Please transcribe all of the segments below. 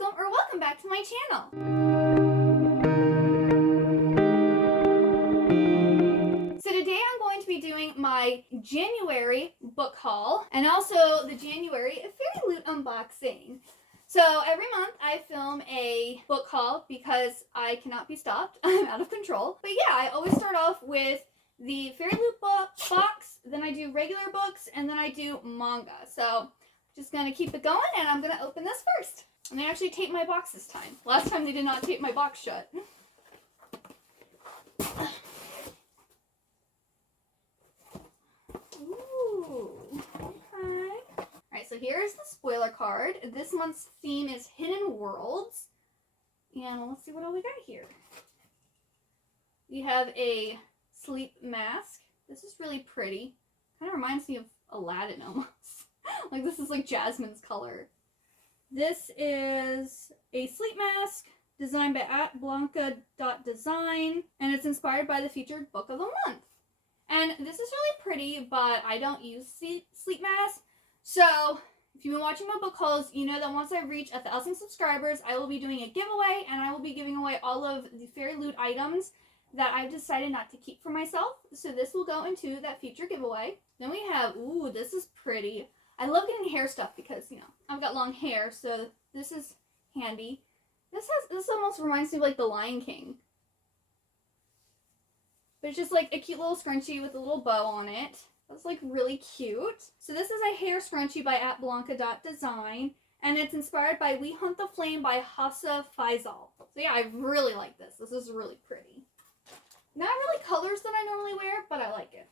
welcome back to my channel. So today I'm going to be doing my January book haul and also the January Fairyloot unboxing. So every month I film a book haul because I cannot be stopped. I'm out of control. But yeah, I always start off with the Fairyloot box, then I do regular books, and then I do manga. So just gonna keep it going, and I'm gonna open this first. And they actually taped my box this time. Last time they did not tape my box shut. Ooh, okay. Alright, so here's the spoiler card. This month's theme is Hidden Worlds. And let's see what all we got here. We have a sleep mask. This is really pretty. Kind of reminds me of Aladdin almost. Like this is like Jasmine's color. This is a sleep mask designed by @blanca.design, and it's inspired by the featured book of the month. And this is really pretty, but I don't use sleep masks. So if you've been watching my book hauls, you know that once I reach 1,000 subscribers, I will be doing a giveaway, and I will be giving away all of the Fairyloot items that I've decided not to keep for myself. So this will go into that future giveaway. Then we have, ooh, this is pretty. I love getting hair stuff because, you know, I've got long hair, so this is handy. This almost reminds me of like the Lion King. But it's just like a cute little scrunchie with a little bow on it. That's like really cute. So this is a hair scrunchie by @blanca.design, and it's inspired by We Hunt the Flame by Hassa Faisal. So yeah, I really like this. This is really pretty. Not really colors that I normally wear, but I like it.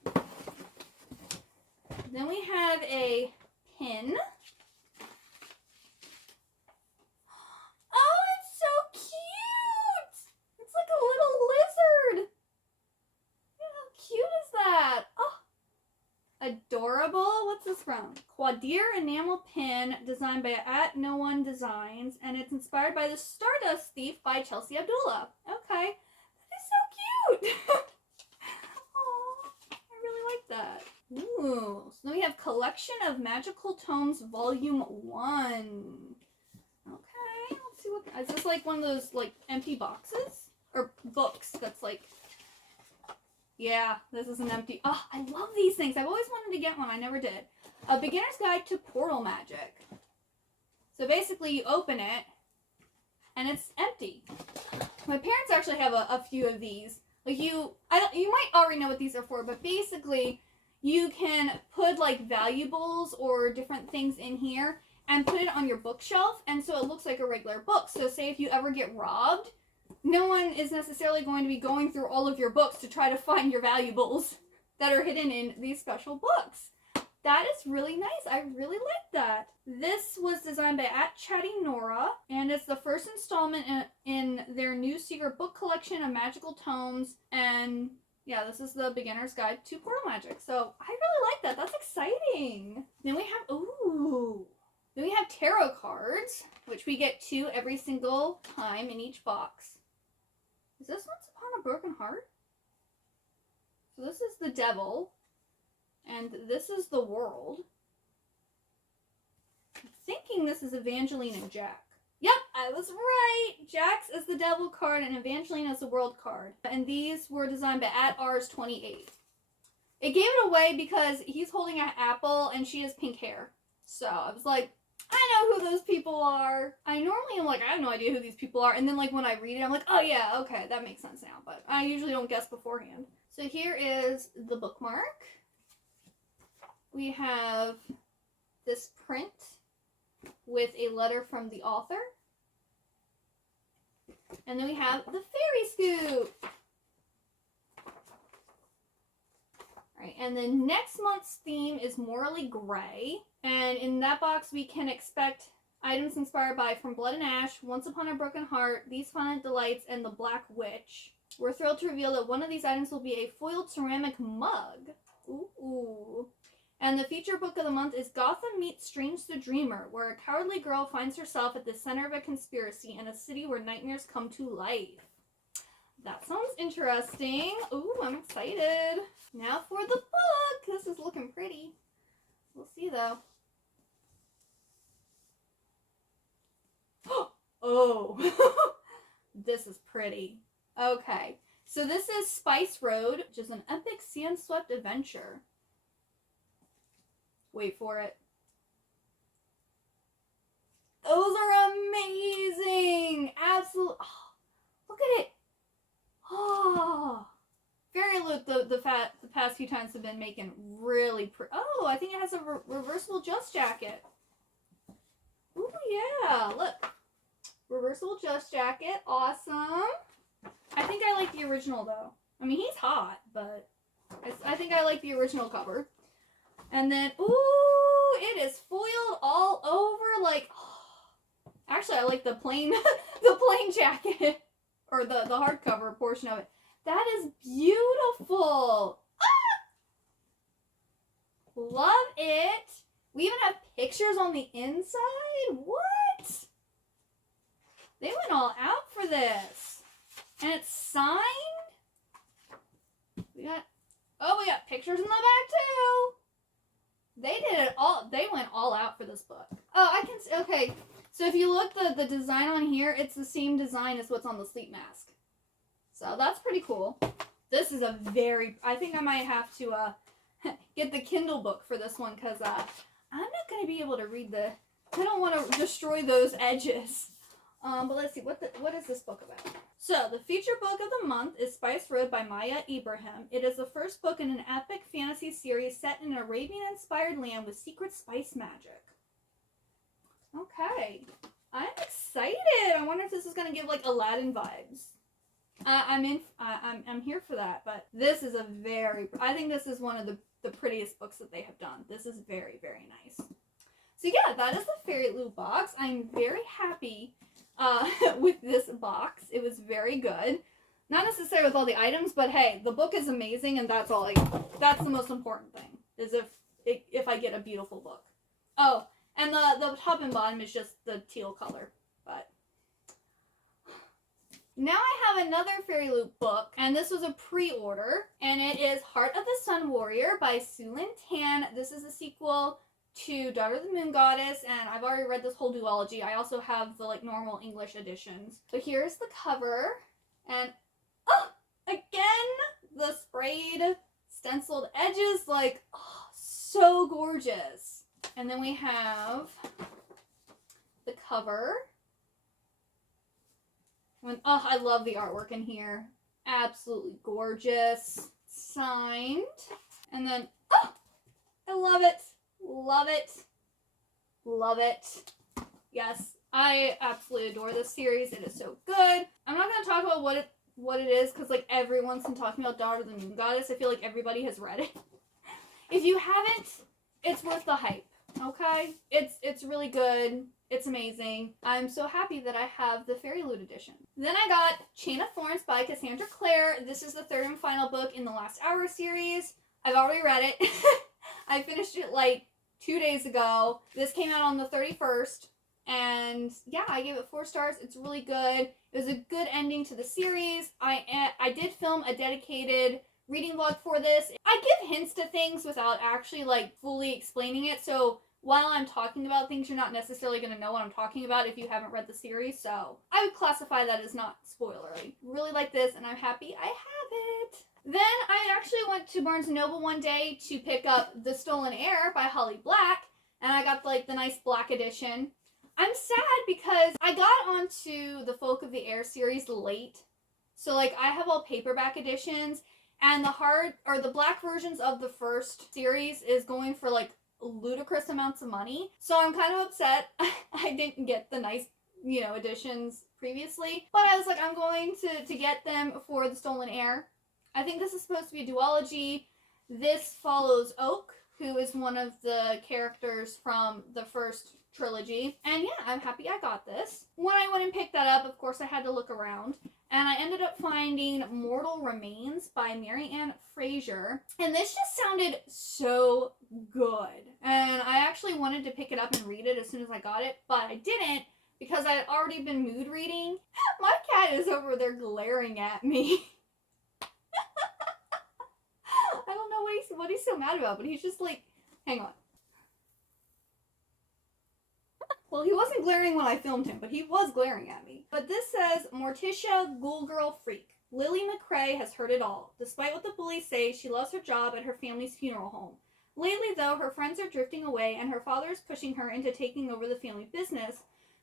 Then we have a pin. Oh, it's so cute! It's like a little lizard. How cute is that? Oh, adorable. What's this from? Quadir enamel pin designed by @no1designs, and it's inspired by the Stardust Thief by Chelsea Abdullah. Okay, that is so cute. Oh, I really like that. Ooh, so then we have Collection of Magical Tomes Volume 1. Okay, let's see what, is this like one of those like empty boxes? Or books that's like, yeah, this is an empty, oh, I love these things. I've always wanted to get one, I never did. A Beginner's Guide to Portal Magic. So basically you open it, and it's empty. My parents actually have a few of these. Like you might already know what these are for, but basically you can put like valuables or different things in here and put it on your bookshelf, and so it looks like a regular book. So say if you ever get robbed, no one is necessarily going to be going through all of your books to try to find your valuables that are hidden in these special books. That is really nice. I really like that. This was designed by @ChattyNora, and it's the first installment in their new secret book collection of magical tomes. And yeah, this is the Beginner's Guide to Portal Magic. So I really like that. That's exciting. Then we have, ooh. Then we have tarot cards, which we get 2 every single time in each box. Is this Once Upon a Broken Heart? So this is the Devil, and this is the World. I'm thinking this is Evangeline and Jack. Yep, I was right. Jax is the Devil card and Evangeline is the World card. And these were designed by @Rs28. It gave it away because he's holding an apple and she has pink hair. So I was like, I know who those people are. I normally am like, I have no idea who these people are. And then like when I read it, I'm like, oh yeah, okay, that makes sense now. But I usually don't guess beforehand. So here is the bookmark. We have this print with a letter from the author. And then we have the Fairy Scoop. Alright, and then next month's theme is Morally Gray. And in that box we can expect items inspired by From Blood and Ash, Once Upon a Broken Heart, These Fun Delights, and The Black Witch. We're thrilled to reveal that one of these items will be a foiled ceramic mug. Ooh. And the feature book of the month is Gotham Meets Strange the Dreamer, where a cowardly girl finds herself at the center of a conspiracy in a city where nightmares come to life. That sounds interesting. Ooh, I'm excited. Now for the book. This is looking pretty. We'll see though. Whoa. This is pretty. Okay. So this is Spice Road, which is an epic sand-swept adventure. Wait for it. Those are amazing! Absolutely. Oh, look at it. Oh. Fairyloot, the past few times have been making really pretty. Oh, I think it has a reversible just jacket. Ooh, yeah. Look. Reversible just jacket. Awesome. I think I like the original, though. I mean, he's hot, but I think I like the original cover. And then, ooh, it is foiled all over. Like, oh. Actually, I like the plain, the plain jacket. Or the hardcover portion of it. That is beautiful. Ah! Love it. We even have pictures on the inside. What? They went all out for this. And it's signed. We got pictures in the back too. They did it all. They went all out for this book. Oh, I can see. Okay. So if you look, the design on here, it's the same design as what's on the sleep mask. So that's pretty cool. This is a very, I think I might have to get the Kindle book for this one because I'm not going to be able to read I don't want to destroy those edges. But let's see, what is this book about? So the feature book of the month is Spice Road by Maya Ibrahim. It is the first book in an epic fantasy series set in an Arabian-inspired land with secret spice magic. Okay. I'm excited. I wonder if this is going to give like Aladdin vibes. I'm here for that, but this is I think this is one of the prettiest books that they have done. This is very, very nice. So yeah, that is the Fairyloot box. I'm very happy with this box. It was very good. Not necessarily with all the items, but hey, the book is amazing, and that's the most important thing, is if I get a beautiful book. Oh, and the top and bottom is just the teal color, but now I have another Fairyloot book, and this was a pre-order, and it is Heart of the Sun Warrior by Sulin Tan. This is a sequel to Daughter of the Moon Goddess, and I've already read this whole duology. I also have the like normal English editions. So here's the cover, and oh, again, the sprayed stenciled edges, like, oh, so gorgeous. And then we have the cover. I love the artwork in here. Absolutely gorgeous. Signed. And then, oh, I love it. Love it. Love it. Yes, I absolutely adore this series. It is so good. I'm not going to talk about what it is, because like everyone's been talking about Daughter of the Moon Goddess. I feel like everybody has read it. If you haven't, it's worth the hype. Okay? It's really good. It's amazing. I'm so happy that I have the Fairyloot edition. Then I got Chain of Thorns by Cassandra Clare. This is the third and final book in the Last Hour series. I've already read it. I finished it like 2 days ago. This came out on the 31st. And yeah, I gave it 4 stars. It's really good. It was a good ending to the series. I did film a dedicated reading vlog for this. I give hints to things without actually like fully explaining it. So while I'm talking about things, you're not necessarily going to know what I'm talking about if you haven't read the series. So I would classify that as not spoilery. Really like this, and I'm happy I have it. Then I actually went to Barnes & Noble one day to pick up The Stolen Heir by Holly Black, and I got like the nice black edition. I'm sad because I got onto the Folk of the Air series late. So like I have all paperback editions, and the black versions of the first series is going for like ludicrous amounts of money. So I'm kind of upset I didn't get the nice, editions previously. But I was like, I'm going to get them for The Stolen Heir. I think this is supposed to be a duology. This follows Oak, who is one of the characters from the first trilogy. And yeah, I'm happy I got this. When I went and picked that up, of course, I had to look around. And I ended up finding Mortal Remains by Mary Ann Fraser. And this just sounded so good. And I actually wanted to pick it up and read it as soon as I got it, but I didn't because I had already been mood reading. My cat is over there glaring at me. I don't know what he's so mad about, but he's just like, hang on. Well, he wasn't glaring when I filmed him, but he was glaring at me. But this says, Morticia, Ghoul Girl Freak. Lily McRae has heard it all. Despite what the bullies say, she loves her job at her family's funeral home. Lately, though, her friends are drifting away, and her father is pushing her into taking over the family business,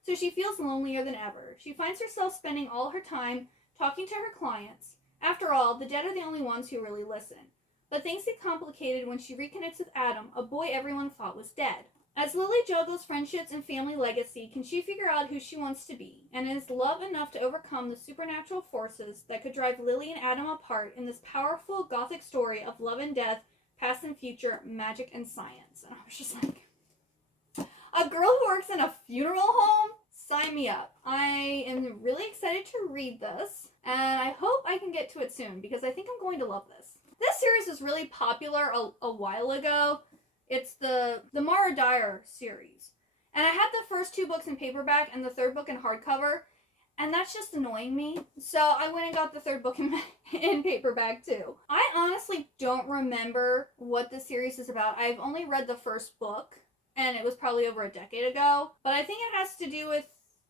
so she feels lonelier than ever. She finds herself spending all her time talking to her clients. After all, the dead are the only ones who really listen. But things get complicated when she reconnects with Adam, a boy everyone thought was dead. As Lily juggles friendships and family legacy, can she figure out who she wants to be? And is love enough to overcome the supernatural forces that could drive Lily and Adam apart in this powerful gothic story of love and death, past and future, magic and science? And I was just like, a girl who works in a funeral home? Sign me up. I am really excited to read this, and I hope I can get to it soon, because I think I'm going to love this. This series was really popular a while ago. It's the Mara Dyer series. And I had the first 2 books in paperback and the 3rd book in hardcover, and that's just annoying me. So I went and got the 3rd book in paperback too. I honestly don't remember what the series is about. I've only read the first book, and it was probably over a decade ago. But I think it has to do with,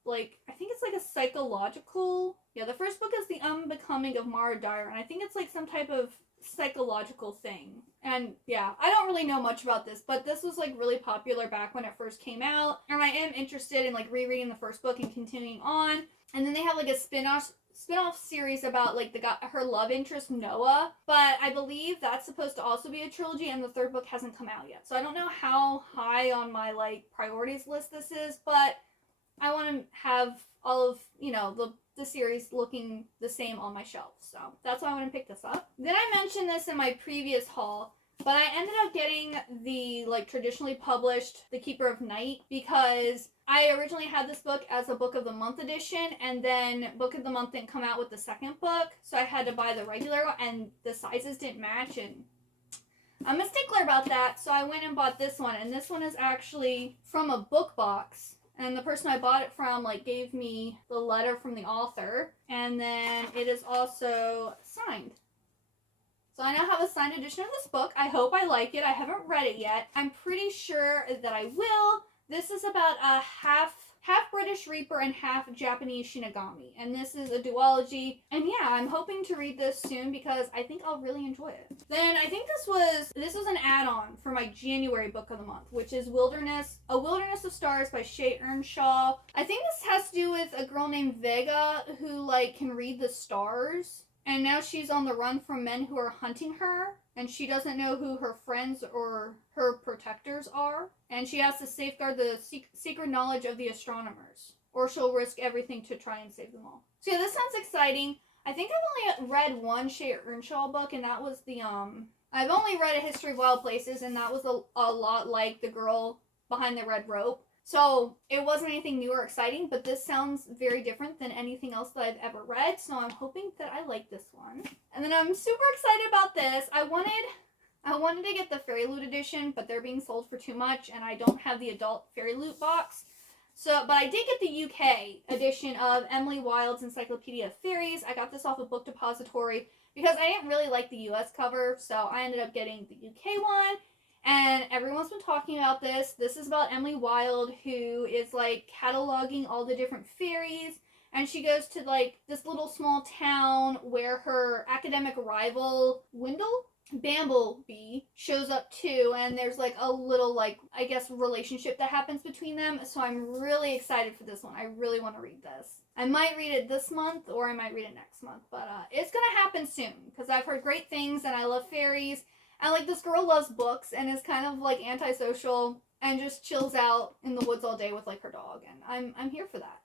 like, I think it's like a psychological... Yeah, the first book is The Unbecoming of Mara Dyer, and I think it's like some type of psychological thing. And yeah, I don't really know much about this, but this was like really popular back when it first came out, and I am interested in like rereading the first book and continuing on. And then they have like a spin-off series about like her love interest Noah, but I believe that's supposed to also be a trilogy, and the 3rd book hasn't come out yet, so I don't know how high on my like priorities list this is, but I want to have all of, you know, the series looking the same on my shelf. So that's why I want to pick this up. Then I mentioned this in my previous haul, but I ended up getting the like traditionally published The Keeper of Night, because I originally had this book as a Book of the Month edition, and then Book of the Month didn't come out with the 2nd book, so I had to buy the regular one, and the sizes didn't match, and I'm a stickler about that, so I went and bought this one. And this one is actually from a book box. And the person I bought it from, like, gave me the letter from the author. And then it is also signed. So I now have a signed edition of this book. I hope I like it. I haven't read it yet. I'm pretty sure that I will. This is about a half British Reaper and half Japanese Shinigami. And this is a duology. And yeah, I'm hoping to read this soon because I think I'll really enjoy it. Then I think this was an add-on for my January book of the month, which is A Wilderness of Stars by Shay Earnshaw. I think this has to do with a girl named Vega who like can read the stars. And now she's on the run from men who are hunting her, and she doesn't know who her friends or her protectors are. And she has to safeguard the secret knowledge of the astronomers, or she'll risk everything to try and save them all. So yeah, this sounds exciting. I think I've only read one Shay Earnshaw book, and that was I've only read A History of Wild Places, and that was a lot like The Girl Behind the Red Rope. So it wasn't anything new or exciting, but this sounds very different than anything else that I've ever read, so I'm hoping that I like this one. And then I'm super excited about this. I wanted to get the Fairyloot edition, but they're being sold for too much, and I don't have the adult Fairyloot box. But I did get the UK edition of Emily Wilde's Encyclopedia of Fairies. I got this off of Book Depository because I didn't really like the US cover, so I ended up getting the UK one. And everyone's been talking about this. This is about Emily Wilde, who is like cataloging all the different fairies. And she goes to like this little small town where her academic rival, Bamblebee, shows up too. And there's like a little like, I guess, relationship that happens between them. So I'm really excited for this one. I really want to read this. I might read it this month or I might read it next month. But it's going to happen soon because I've heard great things and I love fairies. And, like, this girl loves books and is kind of, like, antisocial and just chills out in the woods all day with, like, her dog. And I'm here for that.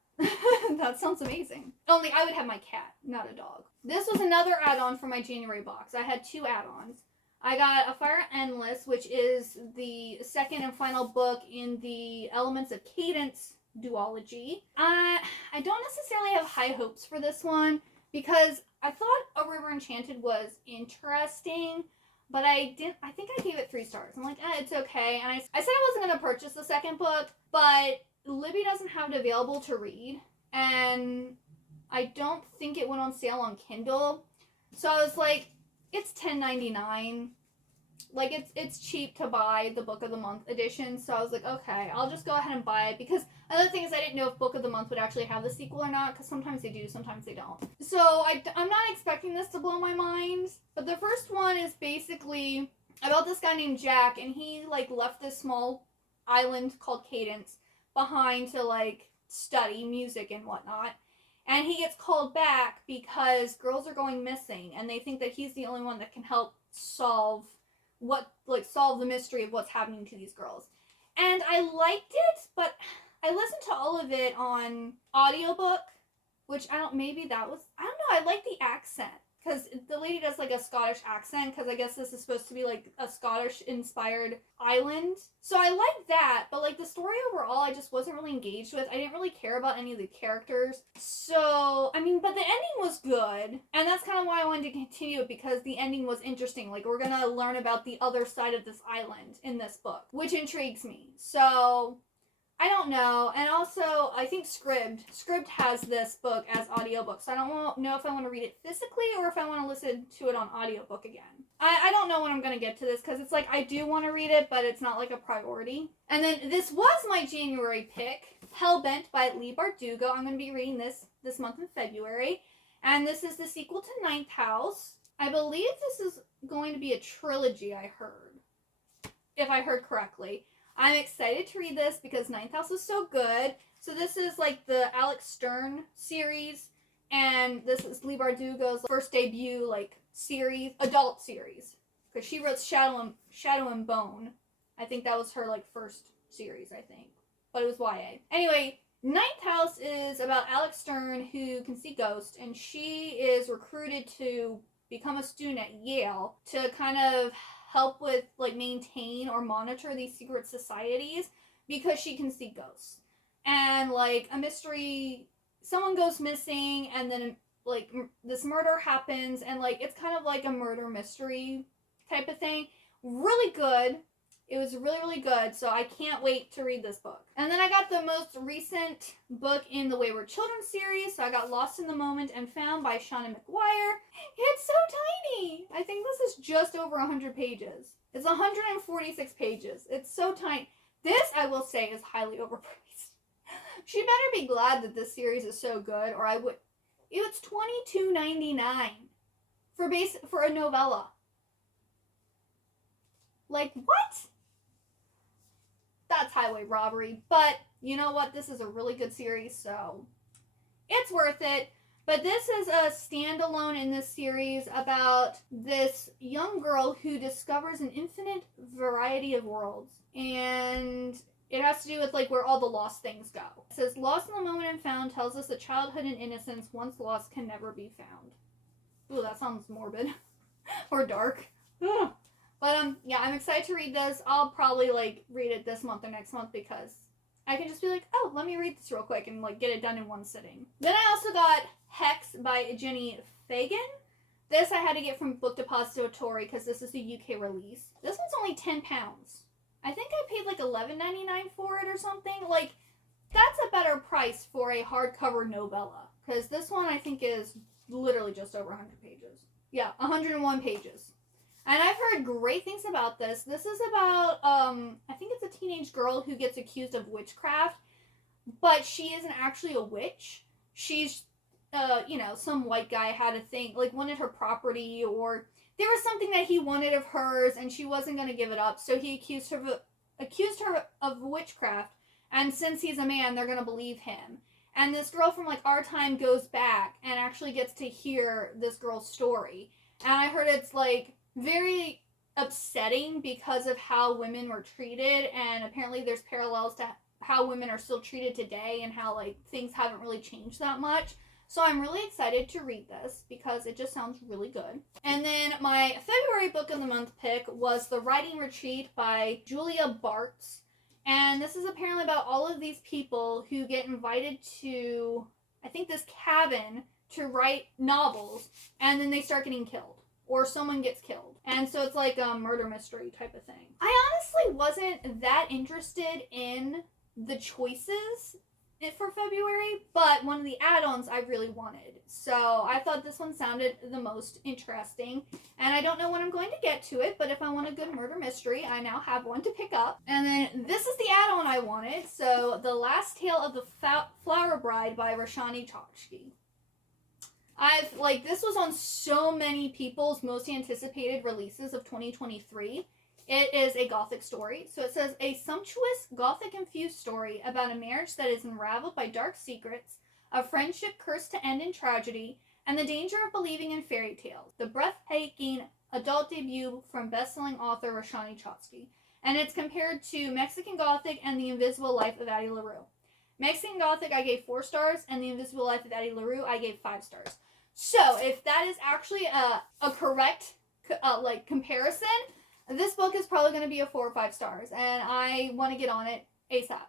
That sounds amazing. Only I would have my cat, not a dog. This was another add-on for my January box. I had 2 add-ons. I got A Fire Endless, which is the 2nd and final book in the Elements of Cadence duology. I don't necessarily have high hopes for this one because I thought A River Enchanted was interesting. But I think I gave it 3 stars. I'm like, it's okay. And I said I wasn't going to purchase the 2nd book, but Libby doesn't have it available to read. And I don't think it went on sale on Kindle. So I was like, it's $10.99. Like, it's cheap to buy the Book of the Month edition, so I was like, okay, I'll just go ahead and buy it, because another thing is I didn't know if Book of the Month would actually have the sequel or not, because sometimes they do, sometimes they don't. So I'm not expecting this to blow my mind, but the first one is basically about this guy named Jack, and he, like, left this small island called Cadence behind to, like, study music and whatnot. And he gets called back because girls are going missing, and they think that he's the only one that can help solve the mystery of what's happening to these girls. And I liked it, but I listened to all of it on audiobook, which I don't know, I like the accent. Because the lady does, like, a Scottish accent, because I guess this is supposed to be, like, a Scottish-inspired island. So I like that, but, like, the story overall I just wasn't really engaged with. I didn't really care about any of the characters. So, I mean, but the ending was good, and that's kind of why I wanted to continue it, because the ending was interesting. Like, we're gonna learn about the other side of this island in this book, which intrigues me. So I don't know. And also, I think Scribd has this book as audiobook, so I don't know if I want to read it physically or if I want to listen to it on audiobook again. I don't know when I'm going to get to this, because it's like, I do want to read it, but it's not like a priority. And then this was my January pick, Hellbent by Leigh Bardugo. I'm going to be reading this month in February. And this is the sequel to Ninth House. I believe this is going to be a trilogy, I heard. If I heard correctly. I'm excited to read this because Ninth House was so good. So this is like the Alex Stern series, and this is Leigh Bardugo's first debut, like, series, adult series. Because she wrote Shadow and Bone. I think that was her, like, first series, I think. But it was YA. Anyway, Ninth House is about Alex Stern, who can see ghosts, and she is recruited to become a student at Yale to kind of help with, like, maintain or monitor these secret societies, because she can see ghosts. And, like, a mystery, someone goes missing, and then, like, this murder happens, and, like, it's kind of like a murder mystery type of thing. Really good. It was really, really good, so I can't wait to read this book. And then I got the most recent book in the Wayward Children series, so I got Lost in the Moment and Found by Shauna McGuire. It's so tiny! I think this is just over 100 pages. It's 146 pages. It's so tiny. This, I will say, is highly overpriced. She better be glad that this series is so good, or I would... It's $22.99 for a novella. Like, what? That's highway robbery, but you know what? This is a really good series, so it's worth it. But this is a standalone in this series about this young girl who discovers an infinite variety of worlds, and it has to do with, like, where all the lost things go. It says, Lost in the Moment and Found tells us that childhood and innocence, once lost, can never be found. Ooh, that sounds morbid. Or dark. Ugh. But, yeah, I'm excited to read this. I'll probably, like, read it this month or next month, because I can just be like, oh, let me read this real quick and, like, get it done in one sitting. Then I also got Hex by Jenny Fagan. This I had to get from Book Depository, because this is the UK release. This one's only £10. I think I paid, like, $11.99 for it or something. Like, that's a better price for a hardcover novella, because this one I think is literally just over 100 pages. Yeah, 101 pages. And I've heard great things about this. This is about, I think it's a teenage girl who gets accused of witchcraft, but she isn't actually a witch. She's, some white guy had a thing, like, wanted her property, or there was something that he wanted of hers, and she wasn't going to give it up, so he accused her of witchcraft, and since he's a man, they're going to believe him. And this girl from, like, our time goes back and actually gets to hear this girl's story. And I heard it's, like, very upsetting because of how women were treated, and apparently there's parallels to how women are still treated today, and how, like, things haven't really changed that much. So I'm really excited to read this because it just sounds really good. And then my February book of the month pick was The Writing Retreat by Julia Bartz. And this is apparently about all of these people who get invited to, I think, this cabin to write novels, and then they start getting killed. Or someone gets killed. And so it's like a murder mystery type of thing. I honestly wasn't that interested in the choices it for February, but one of the add-ons I really wanted. So I thought this one sounded the most interesting. And I don't know when I'm going to get to it, but if I want a good murder mystery, I now have one to pick up. And then this is the add-on I wanted. So The Last Tale of the Flower Bride by Roshani Chokshi. This was on so many people's most anticipated releases of 2023. It is a gothic story. So it says, a sumptuous, gothic-infused story about a marriage that is unraveled by dark secrets, a friendship cursed to end in tragedy, and the danger of believing in fairy tales. The breathtaking adult debut from best-selling author Roshani Chokshi. And it's compared to Mexican Gothic and The Invisible Life of Addie LaRue. Mexican Gothic, I gave 4 stars, and The Invisible Life of Addie LaRue, I gave 5 stars. So, if that is actually a correct, comparison, this book is probably going to be a 4 or 5 stars, and I want to get on it ASAP.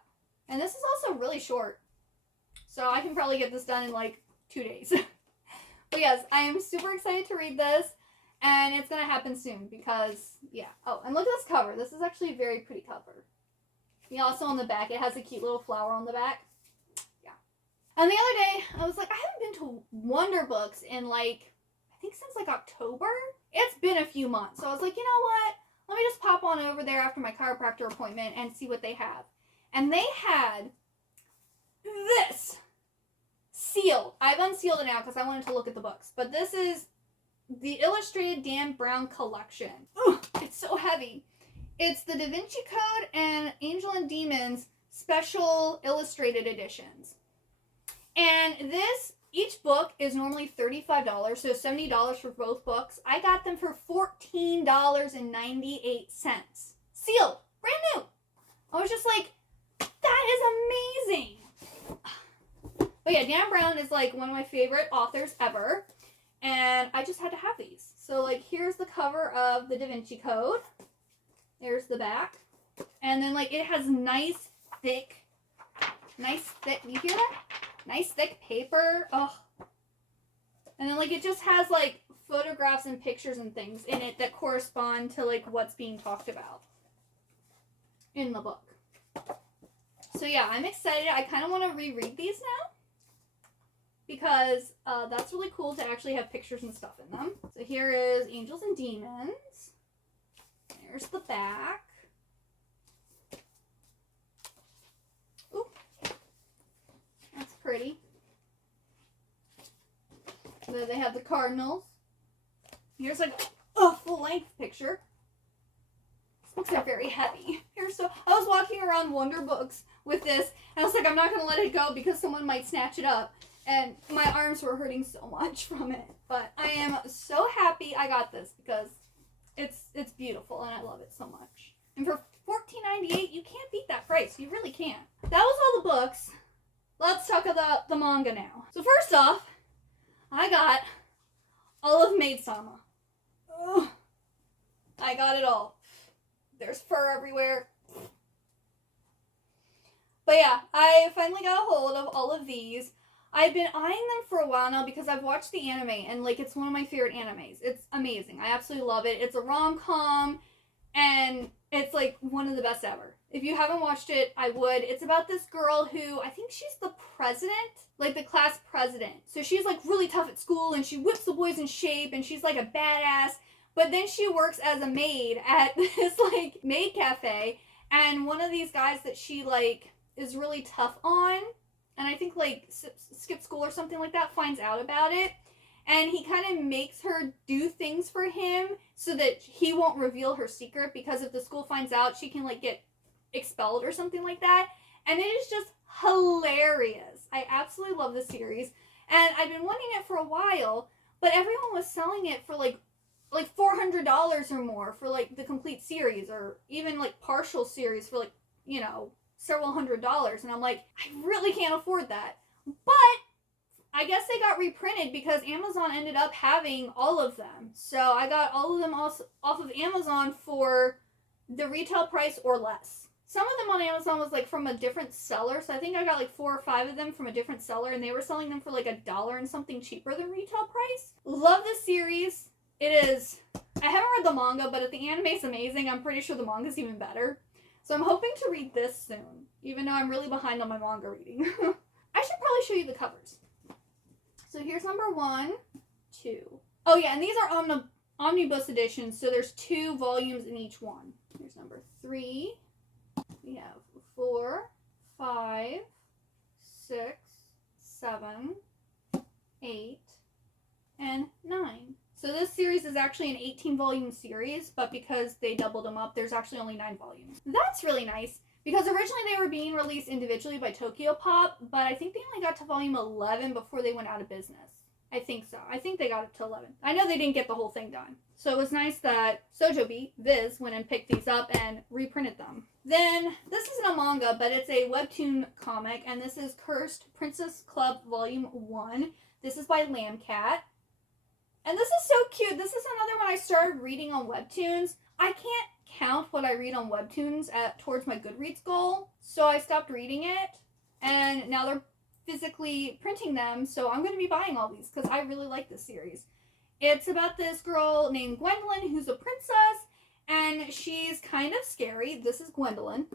And this is also really short, so I can probably get this done in, 2 days. But yes, I am super excited to read this, and it's going to happen soon, because, yeah. Oh, and look at this cover. This is actually a very pretty cover. Yeah, also on the back, it has a cute little flower on the back. And the other day, I was like, I haven't been to Wonder Books in I think since October. It's been a few months. So I was like, you know what? Let me just pop on over there after my chiropractor appointment and see what they have. And they had this sealed. I've unsealed it now because I wanted to look at the books. But this is the illustrated Dan Brown collection. Ugh, it's so heavy. It's the Da Vinci Code and Angel and Demons special illustrated editions. And each book is normally $35, so $70 for both books. I got them for $14.98. Sealed. Brand new. I was just like, that is amazing. But yeah, Dan Brown is one of my favorite authors ever. And I just had to have these. So here's the cover of the Da Vinci Code. There's the back. And then it has nice thick, you hear that? Nice thick paper. Oh. And then it just has photographs and pictures and things in it that correspond to what's being talked about in the book. So yeah, I'm excited. I kind of want to reread these now because that's really cool to actually have pictures and stuff in them. So here is Angels and Demons. There's the back. Pretty. Then they have the cardinals. Here's a full-length picture. These books are very heavy. I was walking around Wonder Books with this, and I was like, I'm not going to let it go because someone might snatch it up. And my arms were hurting so much from it. But I am so happy I got this because it's beautiful and I love it so much. And for $14.98, you can't beat that price. You really can't. That was all the books. Let's talk about the manga now. So first off, I got all of Maid-sama. Ugh. I got it all. There's fur everywhere. But yeah, I finally got a hold of all of these. I've been eyeing them for a while now because I've watched the anime and it's one of my favorite animes. It's amazing. I absolutely love it. It's a rom-com and it's one of the best ever. If you haven't watched it, I would. It's about this girl who, I think she's the president, the class president. So she's really tough at school and she whips the boys in shape and she's a badass. But then she works as a maid at this maid cafe. And one of these guys that she is really tough on, and I think skipped school or something like that, finds out about it. And he kind of makes her do things for him so that he won't reveal her secret because if the school finds out, she can get expelled or something like that. And it is just hilarious. I absolutely love this series. And I've been wanting it for a while, but everyone was selling it for $400 or more for the complete series or even partial series for several $100s. And I'm like, I really can't afford that. But I guess they got reprinted because Amazon ended up having all of them. So I got all of them off of Amazon for the retail price or less. Some of them on Amazon was from a different seller. So I think I got 4 or 5 of them from a different seller and they were selling them for $1 and something cheaper than retail price. Love this series. It is, I haven't read the manga, but if the anime is amazing, I'm pretty sure the manga is even better. So I'm hoping to read this soon, even though I'm really behind on my manga reading. I should probably show you the covers. So here's number 1, 2. Oh yeah, and these are omnibus editions, so there's 2 volumes in each one. Here's number 3. We have 4, 5, 6, 7, 8, and 9. So this series is actually an 18-volume series, but because they doubled them up, there's actually only 9 volumes. That's really nice, because originally they were being released individually by Tokyo Pop, but I think they only got to volume 11 before they went out of business. I think so. I think they got it to 11. I know they didn't get the whole thing done. So it was nice that Sojo Beat, Viz, went and picked these up and reprinted them. Then, this isn't a manga, but it's a webtoon comic, and this is Cursed Princess Club Volume 1. This is by Lamcat. And this is so cute. This is another one I started reading on webtoons. I can't count what I read on webtoons towards my Goodreads goal, so I stopped reading it, and now they're physically printing them, so I'm going to be buying all these because I really like this series. It's about this girl named Gwendolyn who's a princess, and she's kind of scary. This is Gwendolyn.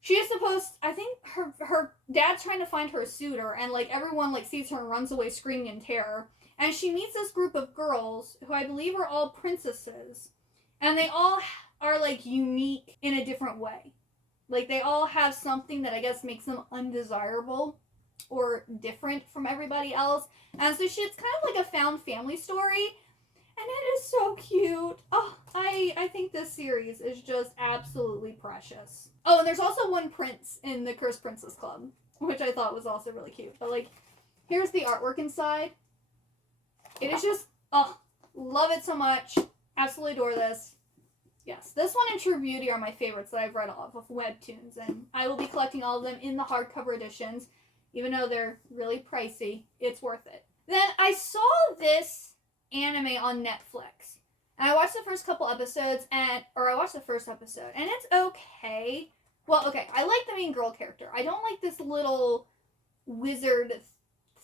She is supposed, I think her dad's trying to find her a suitor, and like everyone like sees her and runs away screaming in terror. And she meets this group of girls who I believe are all princesses, and they all are like unique in a different way. Like they all have something that I guess makes them undesirable or different from everybody else. And so it's kind of like a found family story, and it is so cute. Oh, I think this series is just absolutely precious. Oh, and there's also one prince in the Cursed Princess Club, which I thought was also really cute. But like, here's the artwork inside. It is just, oh, love it so much. Absolutely adore this. Yes, this one and True Beauty are my favorites that I've read off of webtoons, and I will be collecting all of them in the hardcover editions. Even though they're really pricey, it's worth it. Then I saw this anime on Netflix, and I watched the first couple episodes, and it's okay. Well, okay, I like the main girl character. I don't like this little wizard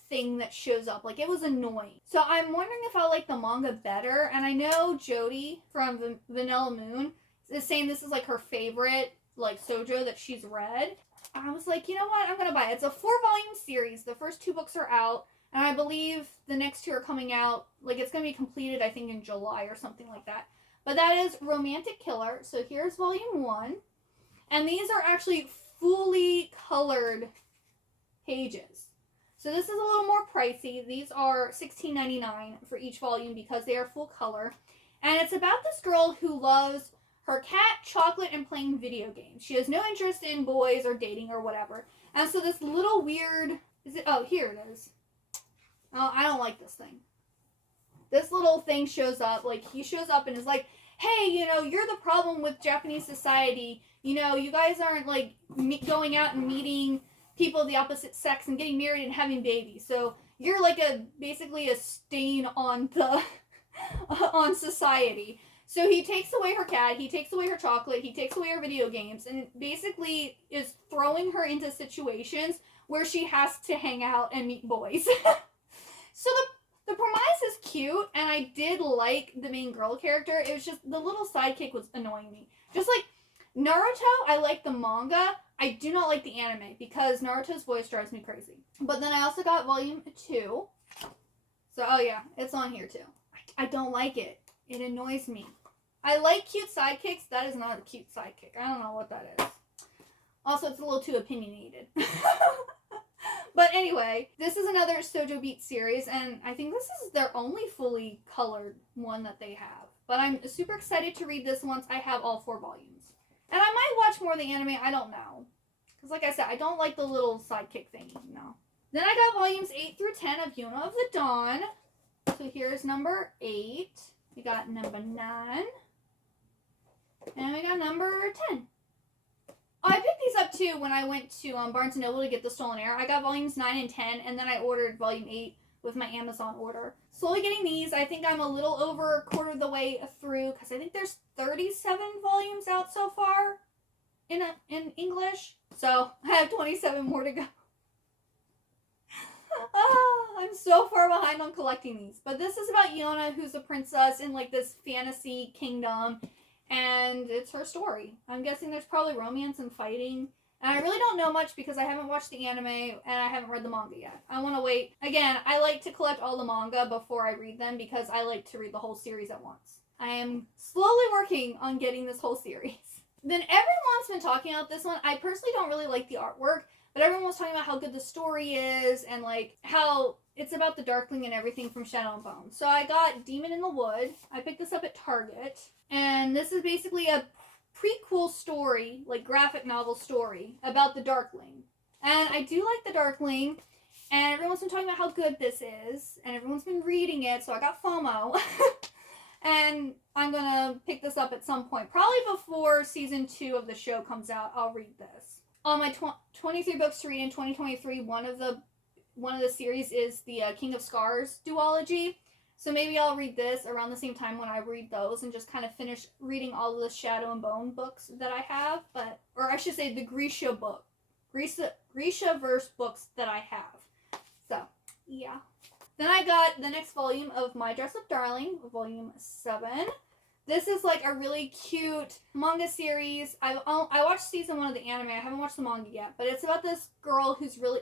thing that shows up. Like, it was annoying. So I'm wondering if I like the manga better, and I know Jody from Vanilla Moon is saying this is like her favorite, like, shoujo that she's read. I was like, you know what, I'm gonna buy it. It's a 4-volume series. The first 2 books are out, and I believe the next 2 are coming out, like, it's gonna be completed, I think, in July or something like that. But that is Romantic Killer. So here's volume 1, and these are actually fully colored pages. So this is a little more pricey. These are $16.99 for each volume because they are full color. And it's about this girl who loves her cat, chocolate, and playing video games. She has no interest in boys or dating or whatever. And so this little weird... here it is. Oh, I don't like this thing. This little thing shows up. Like, he shows up and is like, hey, you know, you're the problem with Japanese society. You know, you guys aren't, like, going out and meeting people of the opposite sex and getting married and having babies. So you're like basically a stain on the on society. So he takes away her cat, he takes away her chocolate, he takes away her video games, and basically is throwing her into situations where she has to hang out and meet boys. So the premise is cute, and I did like the main girl character. It was just the little sidekick was annoying me. Just like Naruto, I like the manga. I do not like the anime because Naruto's voice drives me crazy. But then I also got volume 2. So, oh yeah, it's on here too. I don't like it. It annoys me. I like cute sidekicks. That is not a cute sidekick. I don't know what that is. Also, it's a little too opinionated. But anyway, this is another Sojo Beat series, and I think this is their only fully colored one that they have. But I'm super excited to read this once I have all 4 volumes. And I might watch more of the anime, I don't know. Because like I said, I don't like the little sidekick thingy, no. Then I got volumes 8 through 10 of Yuna of the Dawn. So here's number 8. We got number 9. And we got number 10. Oh, I picked these up too when I went to Barnes & Noble to get The Stolen Heir. I got volumes 9 and 10, and then I ordered volume 8 with my Amazon order. Slowly getting these. I think I'm a little over a quarter of the way through because I think there's 37 volumes out so far in English. So I have 27 more to go. I'm so far behind on collecting these. But this is about Yona, who's a princess in like this fantasy kingdom. and it's her story. I'm guessing there's probably romance and fighting. And I really don't know much because I haven't watched the anime and I haven't read the manga yet. I want to wait. Again, I like to collect all the manga before I read them because I like to read the whole series at once. I am slowly working on getting this whole series. Then everyone's been talking about this one. I personally don't really like the artwork, but everyone was talking about how good the story is and like how it's about the Darkling and everything from Shadow and Bone. So I got Demon in the Wood. I picked this up at Target. And this is basically a prequel story, like graphic novel story, about the Darkling. And I do like the Darkling, and everyone's been talking about how good this is, and everyone's been reading it, so I got FOMO. And I'm gonna pick this up at some point. Probably before season 2 of the show comes out, I'll read this. On my 23 books to read in 2023, one of the series is the King of Scars duology. So maybe I'll read this around the same time when I read those and just kind of finish reading all of the Shadow and Bone books that I have. Or I should say the Grisha verse books that I have. So, yeah. Then I got the next volume of My Dress Up Darling, volume 7. This is like a really cute manga series. I watched season 1 of the anime. I haven't watched the manga yet, but it's about this girl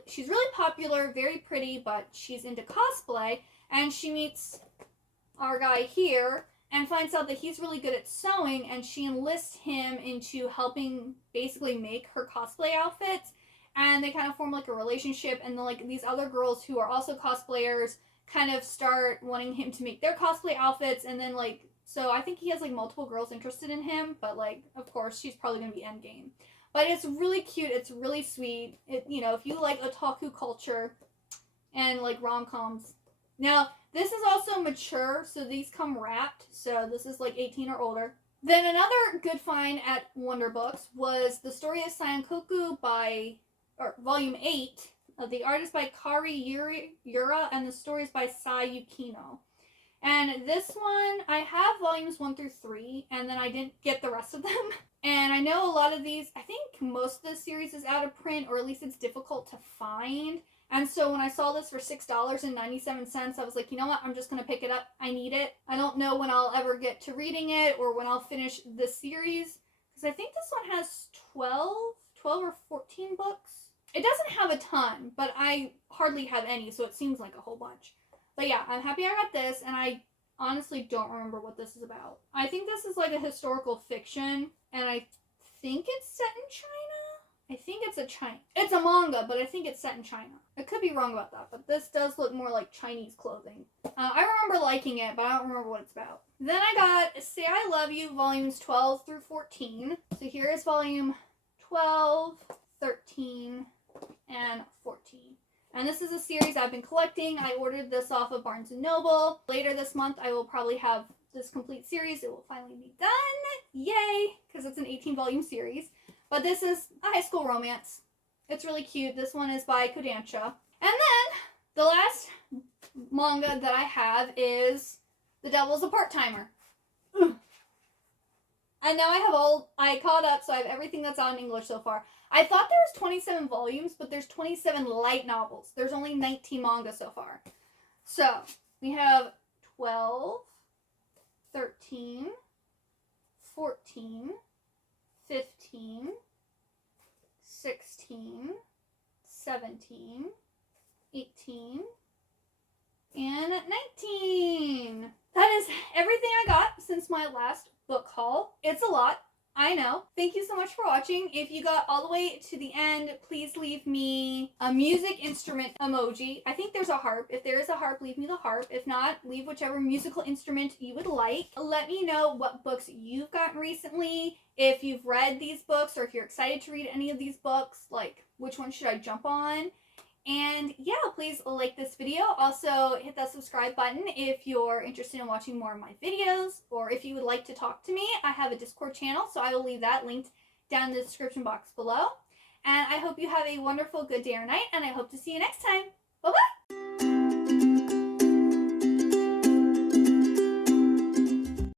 she's really popular, very pretty, but she's into cosplay. And she meets our guy here and finds out that he's really good at sewing, and she enlists him into helping basically make her cosplay outfits. And they kind of form like a relationship, and then like these other girls who are also cosplayers kind of start wanting him to make their cosplay outfits, and then like, so I think he has like multiple girls interested in him, but like, of course, she's probably going to be endgame. But it's really cute, it's really sweet. If you like otaku culture and like rom-coms. Now, this is also mature, so these come wrapped, so this is like 18 or older. Then another good find at Wonder Books was The Story of Sankoku Volume 8. The art is by Kari Yura, and the story is by Sai Yukino. And this one, I have volumes 1 through 3, and then I didn't get the rest of them. And I know a lot of these, I think most of the series is out of print, or at least it's difficult to find. And so when I saw this for $6.97, I was like, you know what? I'm just going to pick it up. I need it. I don't know when I'll ever get to reading it or when I'll finish this series. Because I think this one has 12 or 14 books. It doesn't have a ton, but I hardly have any, so it seems like a whole bunch. But yeah, I'm happy I got this, and I honestly don't remember what this is about. I think this is like a historical fiction, and I think it's set in China? I think it's a manga, but I think it's set in China. I could be wrong about that, but this does look more like Chinese clothing. I remember liking it, but I don't remember what it's about. Then I got Say I Love You, volumes 12 through 14. So here is volume 12, 13, and 14. And this is a series I've been collecting. I ordered this off of Barnes & Noble. Later this month, I will probably have this complete series. It will finally be done. Yay! Because it's an 18-volume series. But this is a high school romance. It's really cute. This one is by Kodansha. And then the last manga that I have is The Devil's a Part-Timer. And now I caught up, so I have everything that's out in English so far. I thought there was 27 volumes, but there's 27 light novels. There's only 19 manga so far. So, we have 12, 13, 14, 15, 16, 17, 18, and 19. That is everything I got since my last book haul. It's a lot, I know. Thank you so much for watching. If you got all the way to the end, please leave me a music instrument emoji. I think there's a harp. If there is a harp, leave me the harp. If not, leave whichever musical instrument you would like. Let me know what books you've gotten recently. If you've read these books, or if you're excited to read any of these books, like which one should I jump on? And yeah, please like this video. Also, hit that subscribe button if you're interested in watching more of my videos, or if you would like to talk to me. I have a Discord channel, so I will leave that linked down in the description box below. And I hope you have a wonderful good day or night, and I hope to see you next time. Bye-bye!